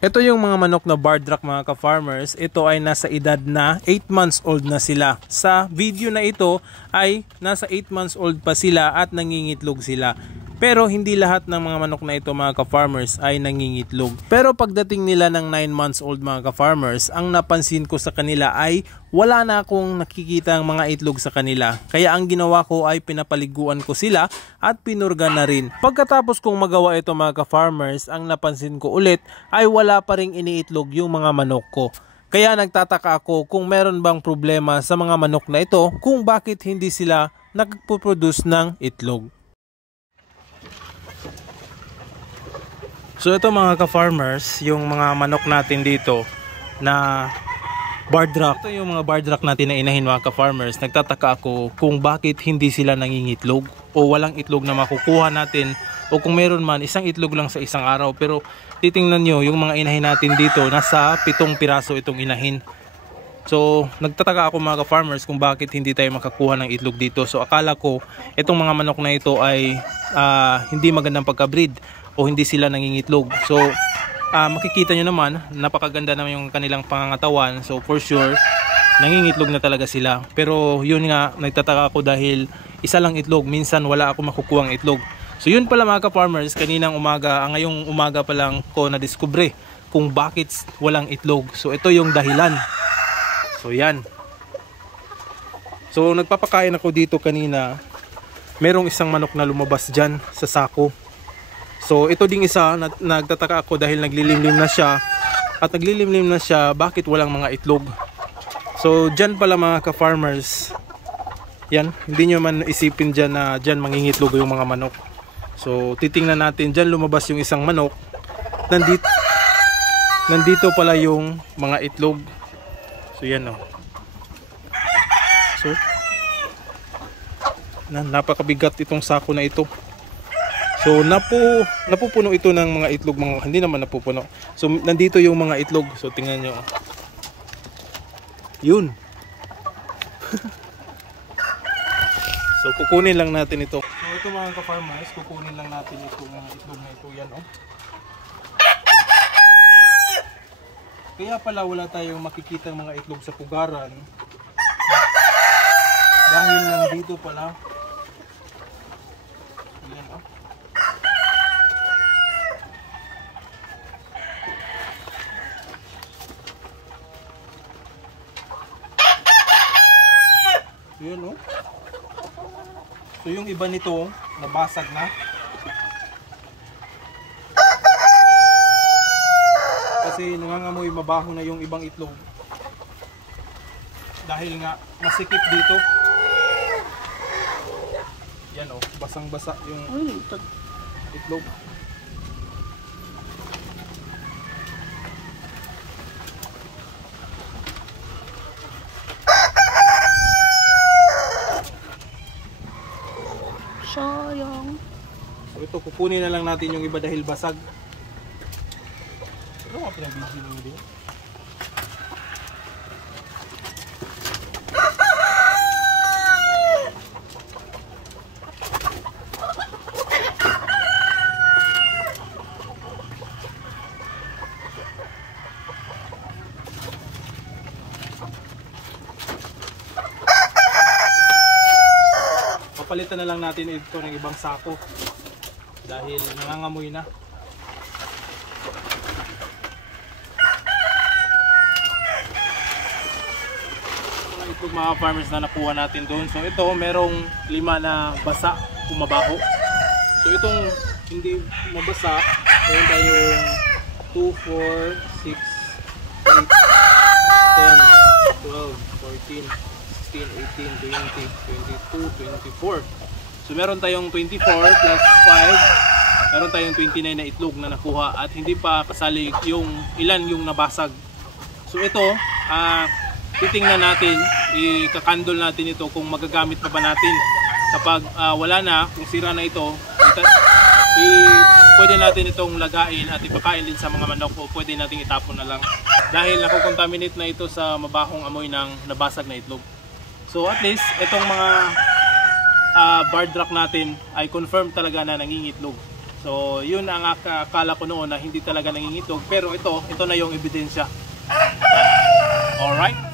Ito yung mga manok na Barred Rock mga ka-farmers. Ito ay nasa edad na 8 months old na sila. Sa video na ito ay nasa 8 months old pa sila at nangingitlog sila. Pero hindi lahat ng mga manok na ito mga ka-farmers ay nangingitlog. Pero pagdating nila ng 9 months old mga ka-farmers, ang napansin ko sa kanila ay wala na akong nakikita ang mga itlog sa kanila. Kaya ang ginawa ko ay pinapaliguan ko sila at pinurga na rin. Pagkatapos kong magawa ito mga ka-farmers, ang napansin ko ulit ay wala pa ring iniitlog yung mga manok ko. Kaya nagtataka ako kung meron bang problema sa mga manok na ito kung bakit hindi sila nagpo-produce ng itlog. So ito mga ka-farmers, yung mga manok natin dito na Barred Rock. Ito yung mga Barred Rock natin na inahin mga ka-farmers. Nagtataka ako kung bakit hindi sila nangingitlog o walang itlog na makukuha natin, o kung meron man isang itlog lang sa isang araw. Pero titingnan nyo yung mga inahin natin dito, nasa 7 piraso itong inahin. So nagtataka ako mga ka-farmers kung bakit hindi tayo makakuha ng itlog dito. So akala ko itong mga manok na ito ay hindi magandang pagka-breed o hindi sila nangingitlog. So makikita nyo naman, napakaganda naman yung kanilang pangangatawan. So for sure nangingitlog na talaga sila. Pero yun nga, nagtataka ako dahil isa lang itlog, minsan wala ako makukuha ng itlog. So yun pala mga ka-farmers, kaninang umaga, ngayong umaga pa lang ko nadiskubre kung bakit walang itlog. So ito yung dahilan. So yan. So nagpapakain ako dito kanina, merong isang manok na lumabas dyan sa sako. So ito ding isa, nagtataka ako dahil naglilimlim na siya. At naglilimlim na siya, bakit walang mga itlog? So dyan pala mga ka-farmers, yan, hindi nyo man isipin dyan na dyan mangingitlog yung mga manok. So titingnan natin, dyan lumabas yung isang manok. Nandito pala yung mga itlog. So yan o. So napakabigat itong sako na ito. So napupuno ito ng mga itlog, mga hindi naman napupuno. So nandito yung mga itlog. So tingnan nyo. Yun. So kukunin lang natin ito. So ito mga ka-farmers, kukunin lang natin itong mga itlog na ito. Yan oh. Kaya pala wala tayong makikita mga itlog sa pugaran. Dahil nandito pala. Yan oh. Yun oh. So yung iba nito nabasag na. Kasi nangangamoy mabaho na yung ibang itlog. Dahil nga masikip dito. Yan oh, basang-basa yung itlog. Sayang. So ito, kukunin na lang natin yung iba dahil basag. Ano nga pinag-video nyo din? Papalitan na lang natin ito ng ibang sako dahil nangangamoy na. Mga itlog mga farmers na nakuha natin doon. So ito merong 5 na basa, mabaho. So itong hindi mabasa, meron tayong 2, 4, 6, 8, 10, 12, 14, 16, 18, 20, 22, 24. So meron tayong 24 plus 5. Meron tayong 29 na itlog na nakuha at hindi pa kasali yung ilan yung nabasag. So ito, titingnan natin, ikakandol natin ito kung magagamit pa ba natin. Kapag wala na, kung sira na ito, pwede natin itong lagain at ipakain din sa mga manok o pwede natin itapon na lang. Dahil nakukontaminate na ito sa mabahong amoy ng nabasag na itlog. So at least itong mga Barred Rock natin ay confirm talaga na nangingitlog. So yun ang akala ko noon na hindi talaga nangingitog, pero ito na yung ebidensya. Alright.